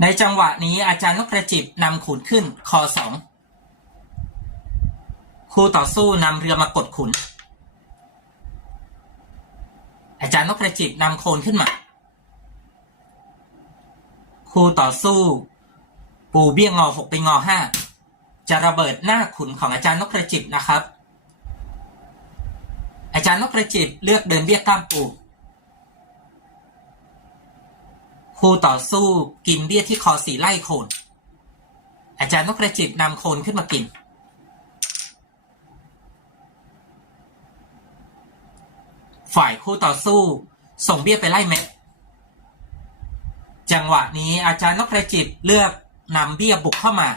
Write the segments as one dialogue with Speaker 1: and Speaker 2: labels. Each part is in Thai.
Speaker 1: ในจังหวะนี้อาจารย์นกกระจิบนำขุนขึ้นคอสองคู่ต่อสู้นำเรือมากดขุน อาจารย์นกกระจิบนำโคนขึ้นมา คู่ต่อสู้ ปูเบี้ยงงอหกไปงอห้าจะระเบิดหน้าขุนของอาจารย์นกกระจิบนะครับ อาจารย์นกกระจิบเลือกเดินเบี้ยกล้ามปู คู่ต่อสู้กินเบี้ยที่คอสีไล่โคน อาจารย์นกกระจิบนำโคนขึ้นมากิน ฝ่ายคู่ต่อสู้ส่งเบี้ยไปไล่เม็ด จังหวะนี้อาจารย์นกกระจิบเลือกนำเบี้ยบุกเข้ามา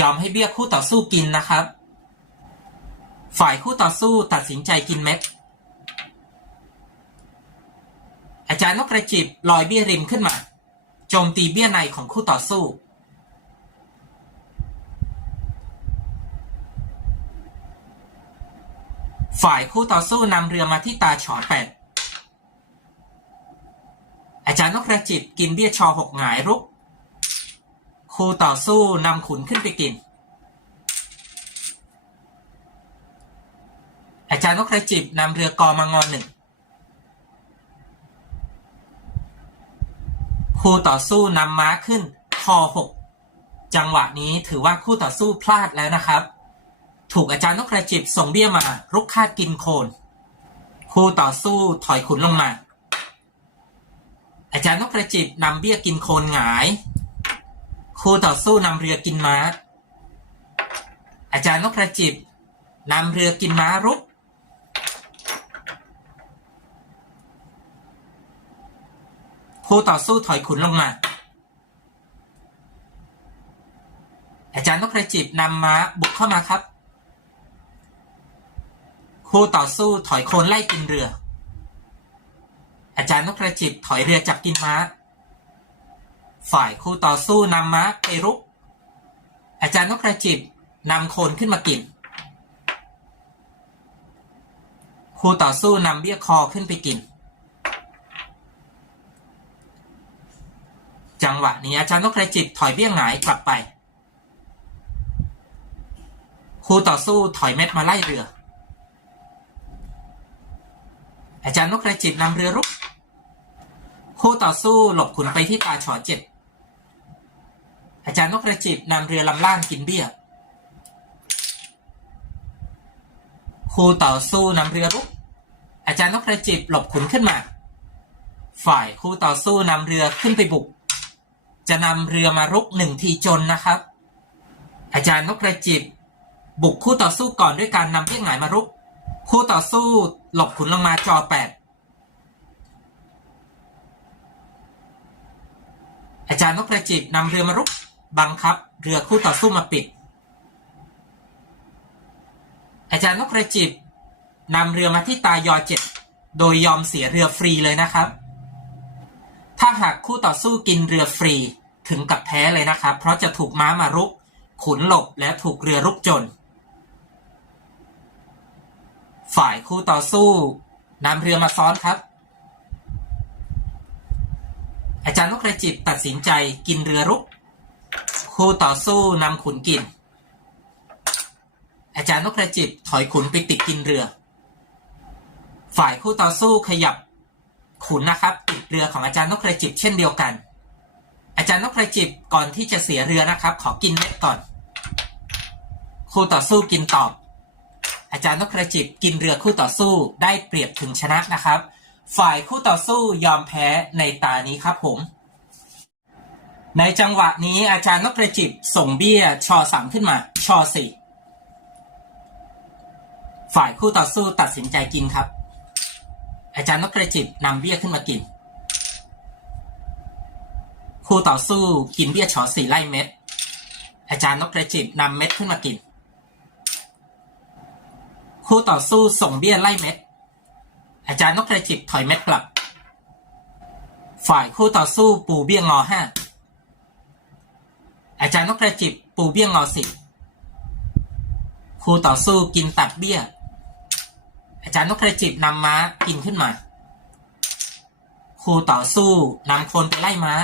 Speaker 1: ยอมให้เบี้ยคู่ต่อสู้กินนะครับ ฝ่ายคู่ต่อสู้ตัดสินใจกินเม็ด อาจารย์นกกระจิบลอยเบี้ยริมขึ้นมา โจมตีเบี้ยในของคู่ต่อสู้ ฝ่ายคู่ต่อสู้นำเรือมาที่ตาฉอแปดอาจารย์นกกระจิบกินเบี้ยชอหกหงายรุก คู่ต่อสู้นำขุนขึ้นไปกิน อาจารย์นกกระจิบนำเรือกอมางอนหนึ่ง คู่ต่อสู้นำม้าขึ้นคอหกจังหวะนี้ถือว่าคู่ต่อสู้พลาดแล้วนะครับ ถูกอาจารย์นกกระจิบส่งเบี้ยมารุกคาดกินโคน คู่ต่อสู้ถอยขุนลงมา อาจารย์นกกระจิบนำเบี้ยกินโคนหงาย คู่ต่อสู้นำเรือกินม้า อาจารย์นกกระจิบนำเรือกินม้ารุก คู่ต่อสู้ถอยขุนลงมา อาจารย์นกกระจิบนำม้าบุกเข้ามาครับ คู่ต่อสู้ถอยโคนไล่กินเรือ อาจารย์นกกระจิบถอยเรือจับกินม้า ฝ่ายคู่ต่อสู้นำม้าไปรุก อาจารย์นกกระจิบนำโคนขึ้นมากิน คู่ต่อสู้นำเบี้ยคอขึ้นไปกิน จังหวะนี้อาจารย์นกกรจิบถอยเบี้ยงหงายกลับไป คู่ต่อสู้ถอยเม็ดมาไล่เรือ อาจารย์นกกรจิบนำเรือรุก คู่ต่อสู้หลบขุนไปที่ตาฉอเจ็ดอาจารย์นกกระจิบนำเรือลำล่างกินเบี้ยคู่ต่อสู้นำเรือรุก อาจารย์นกกระจิบหลบขุนขึ้นมา ฝ่ายคู่ต่อสู้นำเรือขึ้นไปบุก จะนำเรือมารุกหนึ่งทีจนนะครับ อาจารย์นกกระจิบ บุกคู่ต่อสู้ก่อนด้วยการนำเบี้ยหงายมารุก คู่ต่อสู้หลบขุนลงมาจอแปดอาจารย์นกกระจิบนำเรือมารุกบังคับ เรือคู่ต่อสู้มาปิด อาจารย์นกกระจิบนำเรือมาที่ตายอเจ็ดโดยยอมเสียเรือฟรีเลยนะครับ ถ้าหากคู่ต่อสู้กินเรือฟรีถึงกับแพ้เลยนะครับ เพราะจะถูกม้ามารุก ขุนหลบและถูกเรือรุกจน ฝ่ายคู่ต่อสู้นำเรือมาซ้อนครับ อาจารย์นกกระจิบตัดสินใจกินเรือรุก คู่ต่อสู้นำขุนกิน อาจารย์นกกระจิบถอยขุนไปติดกินเรือ ฝ่ายคู่ต่อสู้ขยับ ขุนนะครับติดเรือของอาจารย์นกกระจิบเช่นเดียวกัน อาจารย์นกกระจิบก่อนที่จะเสียเรือนะครับ ขอกินเม็ดก่อน คู่ต่อสู้กินตอบ อาจารย์นกกระจิบกินเรือคู่ต่อสู้ได้เปรียบถึงชนะนะครับ ฝ่ายคู่ต่อสู้ยอมแพ้ในตานี้ครับผม ในจังหวะนี้อาจารย์นกกระจิบส่งเบี้ยชอสามขึ้นมาชอสี่ฝ่ายคู่ต่อสู้ตัดสินใจกินครับ อาจารย์นกกระจิบนำเบี้ยขึ้นมากินคู่ต่อสู้กินเบี้ยชอสี่ไล่เม็ด อาจารย์นกกระจิบนำเม็ดขึ้นมากิน คู่ต่อสู้ส่งเบี้ยไล่เม็ด อาจารย์นกกระจิบถอยเม็ดกลับ ฝ่ายคู่ต่อสู้ปูเบี้ยงอห้าอาจารย์นกกระจิบปูเบี้ยงอสิบคู่ต่อสู้กินตัดเบี้ย อาจารย์นกกระจิบนำม้ากินขึ้นมาคคู่ต่อสู้นำคนไปไล่ม้า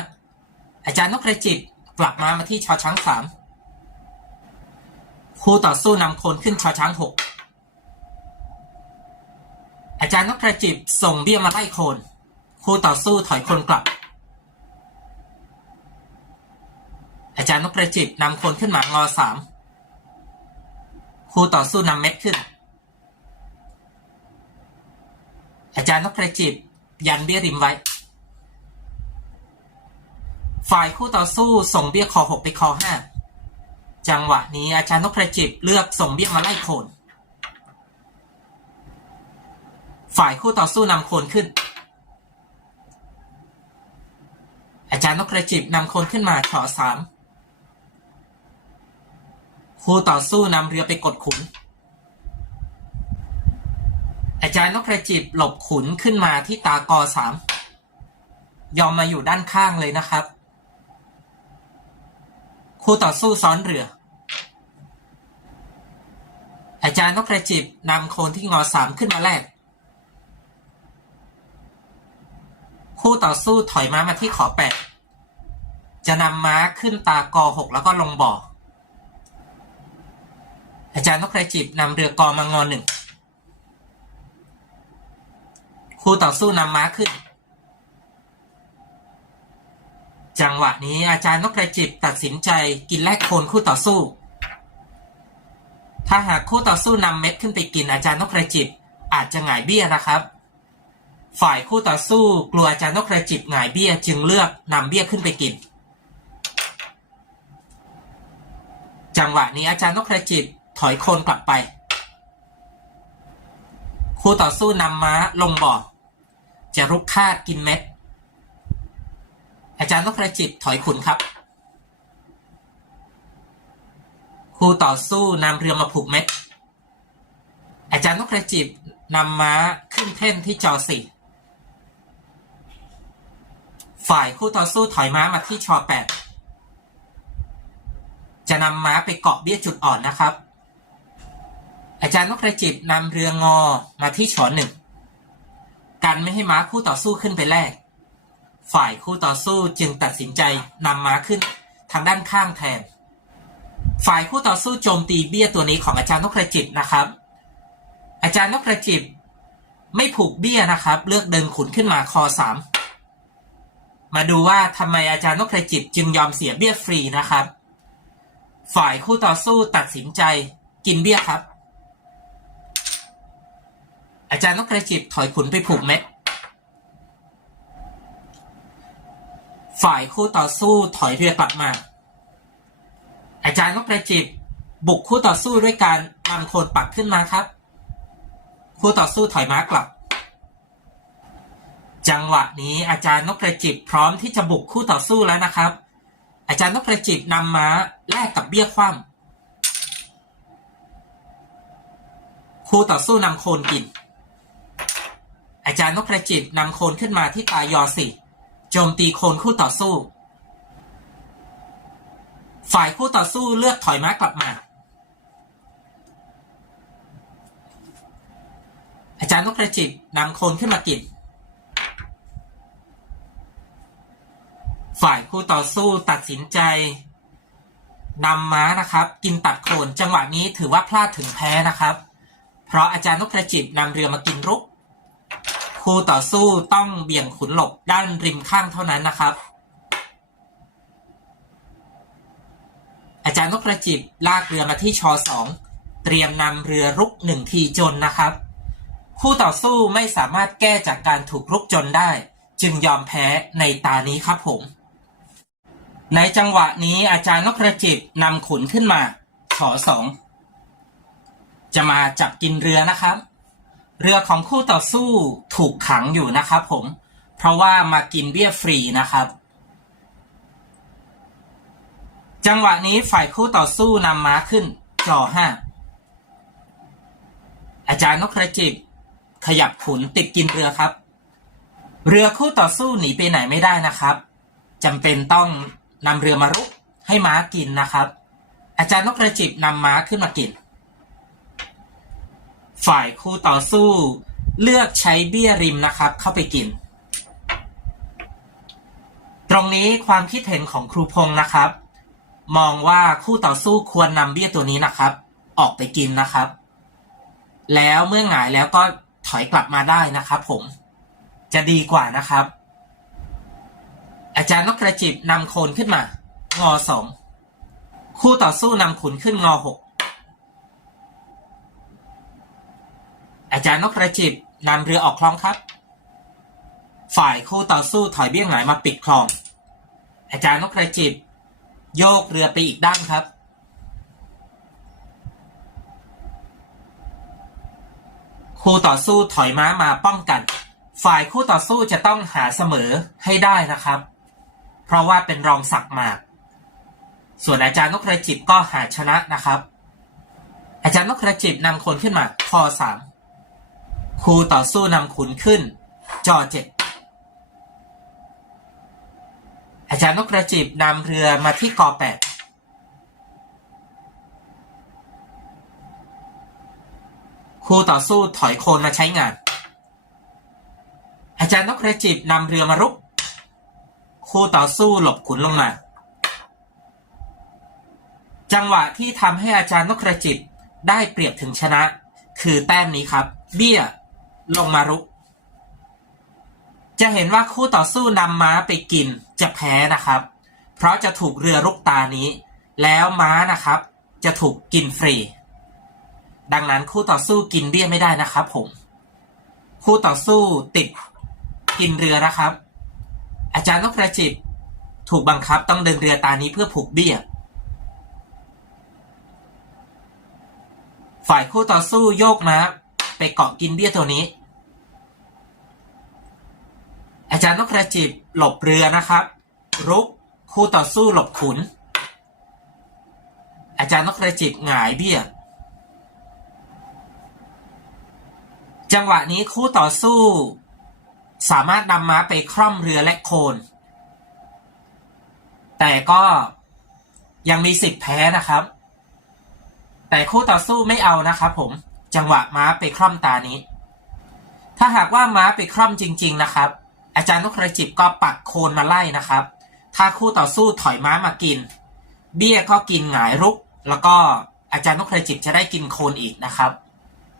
Speaker 1: อาจารย์นกกระจิบกลับมามาที่ชอช้างสามครูต่อสู้นำคนขึ้นชอช้างหกอาจารย์นกกระจิบส่งเบี้ยมาไล่โคนครูต่อสู้ถอยคนกลับ อาจารย์นกกระจิบนำคนขึ้นหมางอสามครูต่อสู้นำเม็ดขึ้น อาจารย์นกกระจิบยันเบี้ยริมไว้ ฝ่ายคู่ต่อสู้ส่งเบี้ยคอหกไปคอห้าจังหวะนี้อาจารย์นกกระจิบเลือกส่งเบี้ยมาไล่โคน ฝ่ายคู่ต่อสู้นำโคนขึ้น อาจารย์นกกระจิบนำโคนขึ้นมาขอสามคู่ต่อสู้นำเรือไปกดขุน อาจารย์นกกระจิบหลบขุนขึ้นมาที่ตากอสามยอมมาอยู่ด้านข้างเลยนะครับ คู่ต่อสู้ซ้อนเรือ อาจารย์นกกระจิบนำโคนที่งอสามขึ้นมาแลกคู่ต่อสู้ถอยม้ามาที่ขอแปดจะนำม้าขึ้นตากอหกแล้วก็ลงบ่อ อาจารย์นกกระจิบนำเรือกอมางอหนึ่ง คู่ต่อสู้นำม้าขึ้น จังหวะนี้อาจารย์นกกระจิบตัดสินใจกินแลกโคนคู่ต่อสู้ ถ้าหากคู่ต่อสู้นำเม็ดขึ้นไปกินอาจารย์นกกระจิบอาจจะหงายเบี้ยนะครับ ฝ่ายคู่ต่อสู้กลัวอาจารย์นกกระจิบหงายเบี้ยจึงเลือกนำเบี้ยขึ้นไปกิน จังหวะนี้อาจารย์นกกระจิบถอยโคนกลับไปคู่ต่อสู้นำม้าลงบ่อ จะรุกคาดกินเม็ด อาจารย์นกกระจิบถอยขุนครับ คู่ต่อสู้นำเรือมาผูกเม็ด อาจารย์นกกระจิบนำม้าขึ้นเท่นที่จอสี่ฝ่ายคู่ต่อสู้ถอยม้ามาที่ชอแปดจะนำม้าไปเกาะเบี้ยจุดอ่อนนะครับ อาจารย์นกกระจิบนำเรืองอมาที่ชอหนึ่ง กันไม่ให้ม้าคู่ต่อสู้ขึ้นไปแลกฝ่ายคู่ต่อสู้จึงตัดสินใจนำม้าขึ้นทางด้านข้างแทน ฝ่ายคู่ต่อสู้โจมตีเบี้ยตัวนี้ของอาจารย์นกกระจิบนะครับ อาจารย์นกกระจิบไม่ผูกเบี้ยนะครับ เลือกเดินขุนขึ้นมาคอสามมาดูว่าทำไมอาจารย์นกกระจิบจึงยอมเสียเบี้ยฟรีนะครับ ฝ่ายคู่ต่อสู้ตัดสินใจกินเบี้ยครับ อาจารย์นกกระจิบถอยขุนไปผูกเม็ด ฝ่ายคู่ต่อสู้ถอยเรือกลับมา อาจารย์นกกระจิบบุกคู่ต่อสู้ด้วยการนำโคนปักขึ้นมาครับ คู่ต่อสู้ถอยม้ากลับ จังหวะนี้อาจารย์นกกระจิบพร้อมที่จะบุกคู่ต่อสู้แล้วนะครับ อาจารย์นกกระจิบนำม้าแลกกับเบี้ยคว่ำคู่ต่อสู้นำโคนกิน อาจารย์นกกระจิบนำโคนขึ้นมาที่ตายอสี่โจมตีโคนคู่ต่อสู้ ฝ่ายคู่ต่อสู้เลือกถอยม้ากลับมา อาจารย์นกกระจิบนำโคนขึ้นมากินฝ่ายคู่ต่อสู้ตัดสินใจนำม้านะครับ กินตัดโคนจังหวะนี้ถือว่าพลาดถึงแพ้นะครับ เพราะอาจารย์นกกระจิบนำเรือมากินรุก คู่ต่อสู้ต้องเบี่ยงขุนหลบด้านริมข้างเท่านั้นนะครับ อาจารย์นกกระจิบลากเรือมาที่ชอสองเตรียมนำเรือรุกหนึ่งทีจนนะครับ คู่ต่อสู้ไม่สามารถแก้จากการถูกรุกจนได้ จึงยอมแพ้ในตานี้ครับผม ในจังหวะนี้อาจารย์นกกระจิบนำขุนขึ้นมาชอสองจะมาจับกินเรือนะครับ เรือของคู่ต่อสู้ถูกขังอยู่นะครับผม เพราะว่ามากินเบี้ยฟรีนะครับ จังหวะนี้ฝ่ายคู่ต่อสู้นำม้าขึ้นจอห้าอาจารย์นกกระจิบขยับขุนติดกินเรือครับ เรือคู่ต่อสู้หนีไปไหนไม่ได้นะครับจำเป็นต้องนำเรือมารุกให้ม้ากินนะครับ อาจารย์นกกระจิบนำม้าขึ้นมากิน ฝ่ายคู่ต่อสู้ เลือกใช้เบี้ยริมนะครับ เข้าไปกิน ตรงนี้ความคิดเห็นของครูพงศ์นะครับ มองว่าคู่ต่อสู้ควรนำเบี้ยตัวนี้นะครับ ออกไปกินนะครับ แล้วเมื่อหงายแล้วก็ถอยกลับมาได้นะครับ ผมจะดีกว่านะครับ อาจารย์นกกระจิบนำโคนขึ้นมางอสองคู่ต่อสู้นำขุนขึ้นงอหก อาจารย์นกกระจิบนำเรือออกคลองครับ ฝ่ายคู่ต่อสู้ถอยเบี้ยงหงายมาปิดคลอง อาจารย์นกกระจิบโยกเรือไปอีกด้านครับ คู่ต่อสู้ถอยม้ามาป้องกัน ฝ่ายคู่ต่อสู้จะต้องหาเสมอให้ได้นะครับ เพราะว่าเป็นรองสักหมากส่วนอาจารย์นกกระจิบก็หาชนะนะครับ อาจารย์นกกระจิบนำคนขึ้นมาคอสาม คู่ต่อสู้นำขุนขึ้น จอเจ็ดอาจารย์นกกระจิบนำเรือมาที่กอแปดคู่ต่อสู้ถอยโคนมาใช้งาน อาจารย์นกกระจิบนำเรือมารุก คู่ต่อสู้หลบขุนลงมา จังหวะที่ทำให้อาจารย์นกกระจิบได้เปรียบถึงชนะ คือแต้มนี้ครับ เบี้ย ลงมารุก จะเห็นว่าคู่ต่อสู้นำม้าไปกินจะแพ้นะครับ เพราะจะถูกเรือรุกตานี้ แล้วม้านะครับ จะถูกกินฟรี ดังนั้นคู่ต่อสู้กินเบี้ยไม่ได้นะครับ ผม คู่ต่อสู้ติดกินเรือนะครับ อาจารย์นกกระจิบถูกบังคับต้องเดินเรือตานี้เพื่อผูกเบี้ย ฝ่ายคู่ต่อสู้โยกม้าไปเกาะกินเบี้ยตัวนี้ อาจารย์นกกระจิบหลบเรือนะครับ รุกคู่ต่อสู้หลบขุน อาจารย์นกกระจิบหงายเบี้ย จังหวะนี้คู่ต่อสู้ สามารถนำม้าไปคร่อมเรือและโคน แต่ก็ยังมีสิทธิ์แพ้นะครับ แต่คู่ต่อสู้ไม่เอานะครับผมจังหวะม้าไปคร่อมตานี้ ถ้าหากว่าม้าไปคร่อมจริง ๆ นะครับ อาจารย์นกกระจิบก็ปักโคนมาไล่นะครับ ถ้าคู่ต่อสู้ถอยม้ามากิน เบี้ยก็กินหงายรุก แล้วก็อาจารย์นกกระจิบจะได้กินโคนอีกนะครับ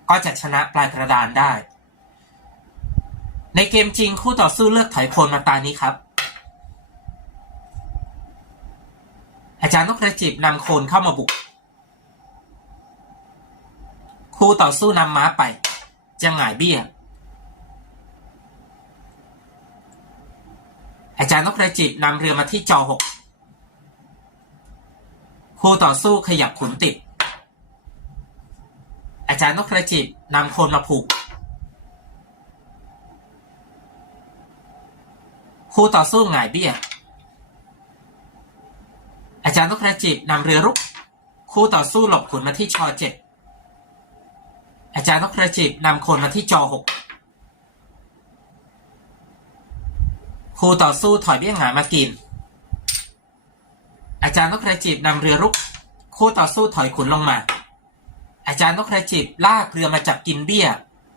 Speaker 1: ก็จะชนะปลายกระดานได้ ในเกมจริงคู่ต่อสู้เลือกถอยโคนมาตานี้ครับ อาจารย์นกกระจิบนำโคนเข้ามาบุก คู่ต่อสู้นำม้าไปจะหงายเบี้ย อาจารย์นกกระจิบนำเรือมาที่จอหกคู่ต่อสู้ขยับขุนติด อาจารย์นกกระจิบนำโคนมาผูก คู่ต่อสู้หงายเบี้ย อาจารย์นกกระจิบนำเรือรุก คู่ต่อสู้หลบขุนมาที่ชอเจ็ดอาจารย์นกกระจิบนำโคนมาที่จอหก คู่ต่อสู้ถอยเบี้ยงหงายมากิน อาจารย์นกกระจิบนำเรือรุก คู่ต่อสู้ถอยขุนลงมา อาจารย์นกกระจิบลากเรือมาจับกินเบี้ย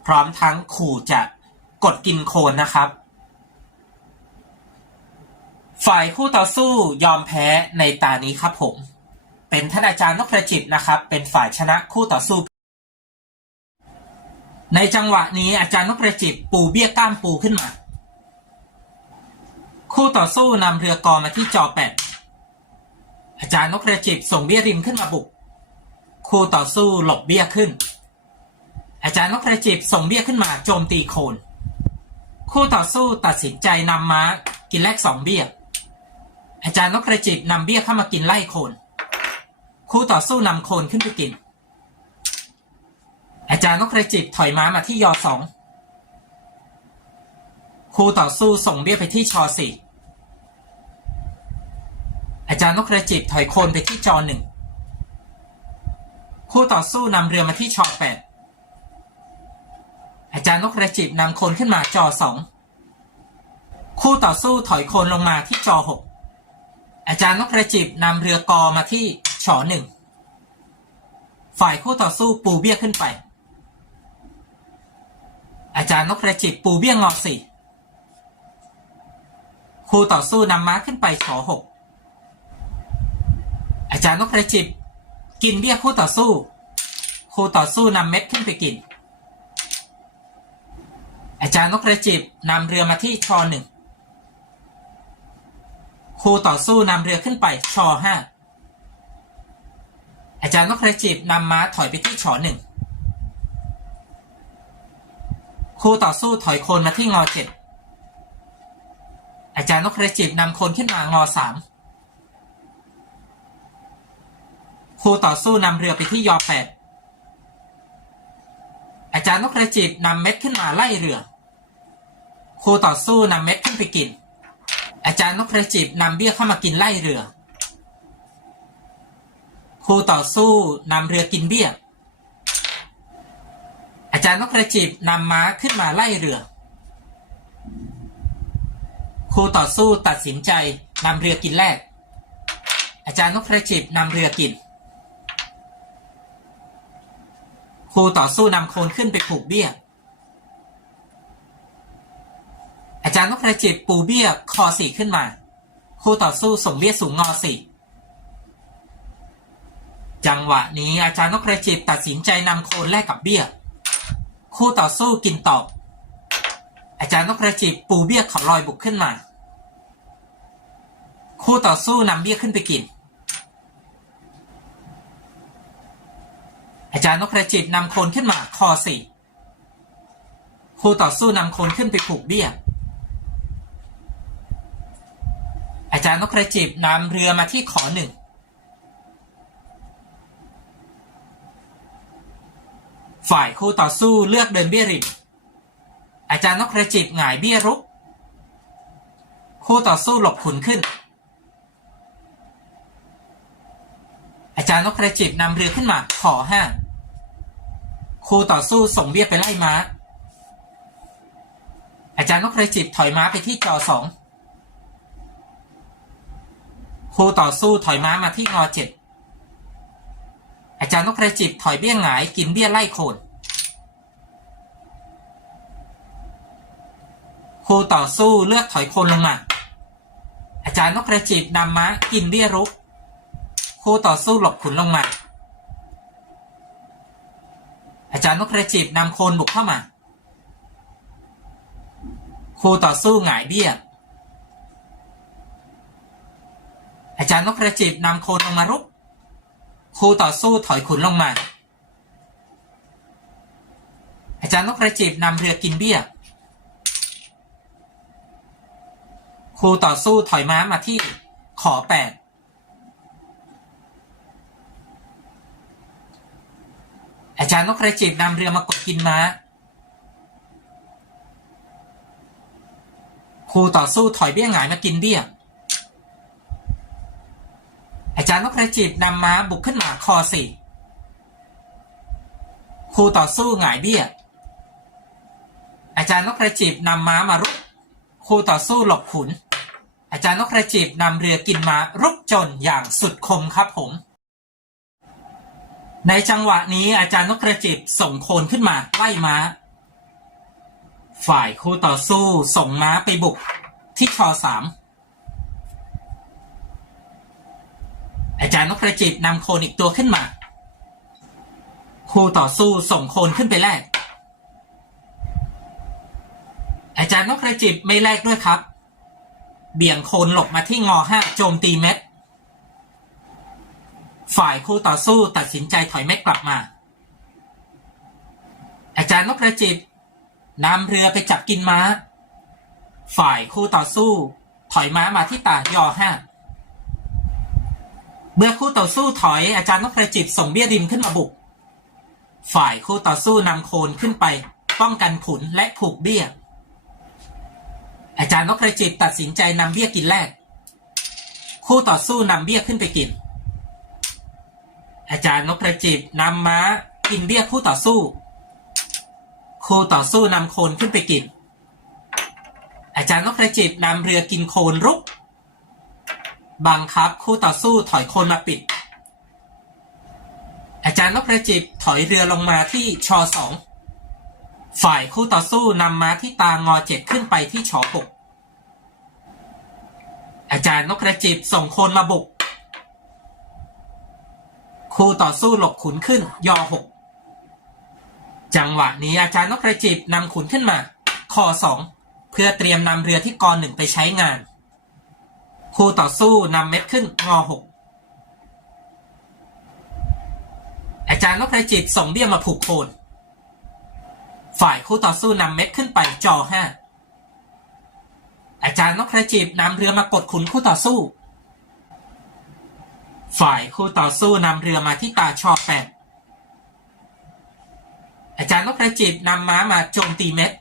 Speaker 1: พร้อมทั้งขู่จะกดกินโคนนะครับ ฝ่ายคู่ต่อสู้ยอมแพ้ในตานี้ครับผม เป็นท่านอาจารย์นกกระจิบนะครับ เป็นฝ่ายชนะคู่ต่อสู้ ในจังหวะนี้อาจารย์นกกระจิบปูเบี้ยก้ามปูขึ้นมา คู่ต่อสู้นำเรือกอมาที่จอแปดอาจารย์นกกระจิบส่งเบี้ยริมขึ้นมาบุก คู่ต่อสู้หลบเบี้ยขึ้น อาจารย์นกกระจิบส่งเบี้ยขึ้นมาโจมตีโคน คู่ต่อสู้ตัดสินใจนำม้ากินแลกสองเบี้ย อาจารย์นกกระจิบนำเบี้ยเข้ามากินไล่โคน คู่ต่อสู้นำโคนขึ้นไปกิน อาจารย์นกกระจิบถอยม้ามาที่ยอสอง คู่ต่อสู้ส่งเบี้ยไปที่ชอสี่อาจารย์นกกระจิบถอยโคนไปที่จอหนึ่งคู่ต่อสู้นำเรือมาที่ชอแปดอาจารย์นกกระจิบนำโคนขึ้นมาจอสองคู่ต่อสู้ถอยโคนลงมาที่จอหกอาจารย์นกกระจิบนำเรือกอมาที่ชอหนึ่งฝ่ายคู่ต่อสู้ปูเบี้ยขึ้นไป อาจารย์นกกระจิบปูเบี้ยงอสี่ คู่ต่อสู้นำม้าขึ้นไปชอหกอาจารย์นกกระจิบ กินเบี้ยคู่ต่อสู้ คู่ต่อสู้นำเม็ดขึ้นไปกิน อาจารย์นกกระจิบนำเรือมาที่ชอหนึ่งคู่ต่อสู้นำเรือขึ้นไปชอห้าอาจารย์นกกระจิบนำม้าถอยไปที่ชอหนึ่งคู่ต่อสู้ถอยโคนมาที่งอเจ็ด อาจารย์นกกระจิบนำโคนขึ้นมางอสามคู่ต่อสู้นำเรือไปที่ยอแปดอาจารย์นกกระจิบนำเม็ดขึ้นมาไล่เรือคู่ต่อสู้นำเม็ดขึ้นไปกิน อาจารย์นกกระจิบนำเบี้ยเข้ามากินไล่เรือคู่ต่อสู้นำเรือกินเบี้ย อาจารย์นกกระจิบนำม้าขึ้นมาไล่เรือ คู่ต่อสู้ตัดสินใจนำเรือกินแรก อาจารย์นกกระจิบนำเรือกินครูต่อสู้นำโคนขึ้นไปผูกเบี้ย อาจารย์นกกระจิบปูเบี้ยคอสี่ขึ้นมาครูต่อสู้ส่งเบี้ยสูงงอสี่จังหวะนี้อาจารย์นกกระจิบตัดสินใจนำโคนแลกกับเบี้ยคู่ต่อสู้กินตอบอาจารย์นกกระจิบปูเบี้ยเขาลอยบุกขึ้นมา คู่ต่อสู้นำเบี้ยขึ้นไปกิน อาจารย์นกกระจิบนำโคนขึ้นมาคอสี่คู่ต่อสู้นำโคนขึ้นไปผูกเบี้ย อาจารย์นกกระจิบนำเรือมาที่ขอหนึ่งฝ่ายคู่ต่อสู้เลือกเดินเบี้ยริมอาจารย์นกกระจิบหงายเบี้ยรุก คู่ต่อสู้หลบขุนขึ้น อาจารย์นกกระจิบนำเรือขึ้นมา ขอห้าครูต่อสู้ส่งเบี้ยไปไล่ม้า อาจารย์นกกระจิบถอยม้าไปที่จอสองครูต่อสู้ถอยม้ามาที่งอเจ็ดอาจารย์นกกระจิบถอยเบี้ยหงายกินเบี้ยไล่โคนครูต่อสู้เลือกถอยโคนลงมา อาจารย์นกกระจิบนำม้ากินเบี้ยรุก คู่ต่อสู้หลบขุนลงมา อาจารย์นกกระจิบนำโคนบุกเข้ามา คู่ต่อสู้หงายเบี้ย อาจารย์นกกระจิบนำโคนลงมารุก คู่ต่อสู้ถอยขุนลงมา อาจารย์นกกระจิบนำเรือกินเบี้ย คู่ต่อสู้ถอยม้ามาที่ขอแปด อาจารย์นกกระจิบนำเรือมากดกินม้าครูต่อสู้ถอยเบี้ยหงายมากินเบี้ย อาจารย์นกกระจิบนำม้าบุกขึ้นมาคอสี่ครูต่อสู้หงายเบี้ย อาจารย์นกกระจิบนำม้ามารุกครูต่อสู้หลบขุน อาจารย์นกกระจิบนำเรือกินม้ารุกจนอย่างสุดคมครับผม ในจังหวะนี้อาจารย์นกกระจิบส่งโคนขึ้นมาไล่ม้า ฝ่ายคู่ต่อสู้ส่งม้าไปบุกที่ชอสามอาจารย์นกกระจิบนำโคนอีกตัวขึ้นมา คู่ต่อสู้ส่งโคนขึ้นไปแลกอาจารย์นกกระจิบไม่แลกด้วยครับ เบี่ยงโคนหลบมาที่งอห้าโจมตีเม็ด ฝ่ายคู่ต่อสู้ตัดสินใจถอยเม็ดกลับมา อาจารย์นกกระจิบนำเรือไปจับกินม้า ฝ่ายคู่ต่อสู้ ถอยม้ามาที่ตายอห้าเมื่อคู่ต่อสู้ถอยอาจารย์นกกระจิบส่งเบี้ยริมขึ้นมาบุก ฝ่ายคู่ต่อสู้นำโคนขึ้นไป ป้องกันขุนและผูกเบี้ย อาจารย์นกกระจิบตัดสินใจนำเบี้ยกินแรก คู่ต่อสู้นำเบี้ยขึ้นไปกิน อาจารย์นกกระจิบนำม้ากินเบี้ยคู่ต่อสู้คู่ต่อสู้นำโคนขึ้นไปกิน อาจารย์นกกระจิบนำเรือกินโคนรุก บังคับคู่ต่อสู้ถอยโคนมาปิด อาจารย์นกกระจิบถอยเรือลงมาที่ชอสองฝ่ายคู่ต่อสู้นำม้าที่ตางอเจ็ดขึ้นไปที่ชอหกอาจารย์นกกระจิบส่งโคนมาบุก คู่ต่อสู้หลบขุนขึ้นยอหกจังหวะนี้อาจารย์นกกระจิบนำขุนขึ้นมาคอสองเพื่อเตรียมนำเรือที่กอหนึ่งไปใช้งาน คู่ต่อสู้นำเม็ดขึ้นงอหกอาจารย์นกกระจิบส่งเบี้ยมาผูกโคน ฝ่ายคู่ต่อสู้นำเม็ดขึ้นไปจอห้าอาจารย์นกกระจิบนำเรือมากดขุนคู่ต่อสู้ ฝ่ายคู่ต่อสู้นำเรือมาที่ตาชอแปดอาจารย์นกกระจิบนำม้ามาโจมตีเม็ด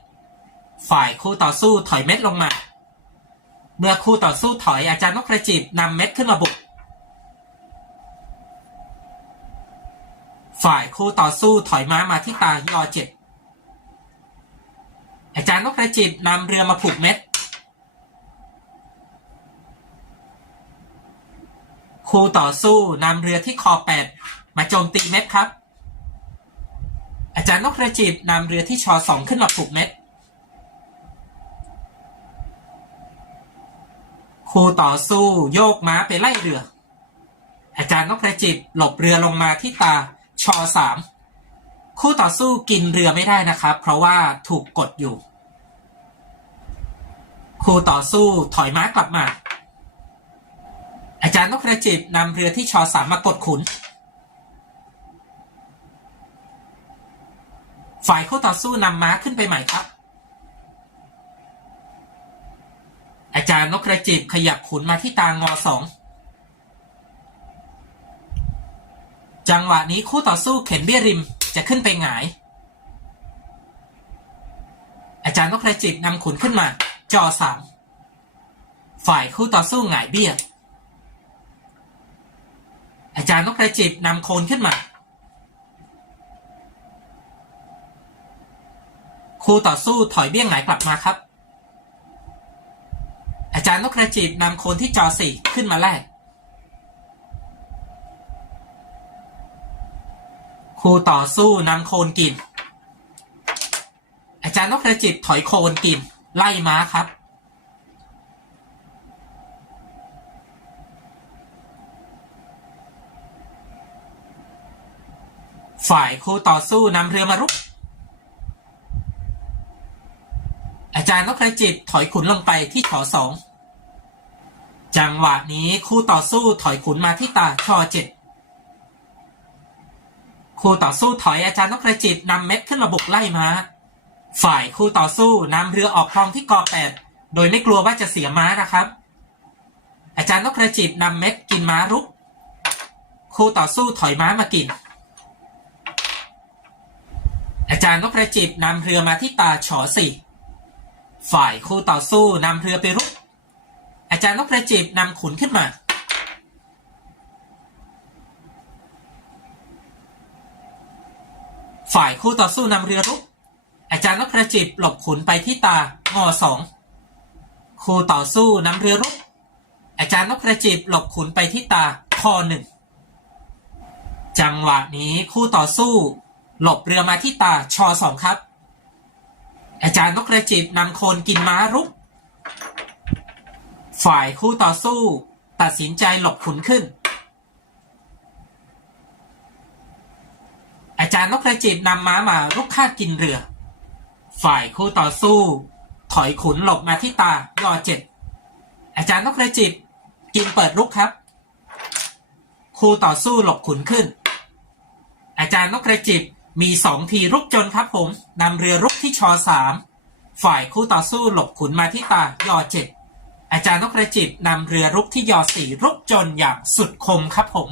Speaker 1: ฝ่ายคู่ต่อสู้ถอยเม็ดลงมา เมื่อคู่ต่อสู้ถอยอาจารย์นกกระจิบนำเม็ดขึ้นมาบุก ฝ่ายคู่ต่อสู้ถอยม้ามาที่ตายอเจ็ดอาจารย์นกกระจิบนำเรือมาผูกเม็ด คู่ต่อสู้นำเรือที่คอแปดมาโจมตีเม็ดครับ อาจารย์นกกระจิบนำเรือที่ชอสองขึ้นมาผูกเม็ดคู่ต่อสู้โยกม้าไปไล่เรือ อาจารย์นกกระจิบหลบเรือลงมาที่ตาชอสามคู่ต่อสู้กินเรือไม่ได้นะครับ เพราะว่าถูกกดอยู่ คู่ต่อสู้ถอยม้ากลับมา อาจารย์นกกระจิบนำเรือที่ชอสามมากดขุน ฝ่ายคู่ต่อสู้นำม้าขึ้นไปใหม่ครับ อาจารย์นกกระจิบขยับขุนมาที่ตางอสอง จังหวะนี้คู่ต่อสู้เข็นเบี้ยริมจะขึ้นไปหงาย อาจารย์นกกระจิบนำขุนขึ้นมา จอสามฝ่ายคู่ต่อสู้หงายเบี้ย จารย์นกกระจิบนำโคนขึ้นมา คู่ต่อสู้ถอยเบี้ยหงายกลับมาครับ อาจารย์นกกระจิบนำโคนที่จอสี่ขึ้นมาแลกคู่ต่อสู้นำโคนกิน อาจารย์นกกระจิบถอยโคนกิน ไล่ม้าครับ ฝ่ายคู่ต่อสู้นำเรือมารุก อาจารย์นกกระจิบถอยขุนลงไปที่ชอสอง จังหวะนี้คู่ต่อสู้ถอยขุนมาที่ตาชอเจ็ดคู่ต่อสู้ถอยอาจารย์นกกระจิบนำเม็ดขึ้นมาบุกไล่ม้า ฝ่ายคู่ต่อสู้นำเรือออกคลองที่กอแปดโดยไม่กลัวว่าจะเสียม้านะครับ อาจารย์นกกระจิบนำเม็ดกินม้ารุก คู่ต่อสู้ถอยม้ามากิน อาจารย์นกกระจิบนำเรือมาที่ตาฉอสี่ฝ่ายคู่ต่อสู้นำเรือไปรุก อาจารย์นกกระจิบนำขุนขึ้นมา ฝ่ายคู่ต่อสู้นำเรือรุก อาจารย์นกกระจิบหลบขุนไปที่ตางอสองคู่ต่อสู้นำเรือรุก อาจารย์นกกระจิบหลบขุนไปที่ตาคอหนึ่งจังหวะนี้คู่ต่อสู้ หลบเรือมาที่ตาชอสองครับ อาจารย์นกกระจิบนำโคนกินม้ารุก ฝ่ายคู่ต่อสู้ ตัดสินใจหลบขุนขึ้น อาจารย์นกกระจิบนำม้ามารุกคาดกินเรือ ฝ่ายคู่ต่อสู้ ถอยขุนหลบมาที่ตายอเจ็ดอาจารย์นกกระจิบกินเปิดรุกครับ คู่ต่อสู้หลบขุนขึ้นอาจารย์นกกระจิบ มีสองทีรุกจนครับผมนำเรือรุกที่ชอสามฝ่ายคู่ต่อสู้หลบขุนมาที่ตายอเจ็ดอาจารย์นกกระจิบนำเรือรุกที่ยอสี่รุกจนอย่างสุดคมครับผม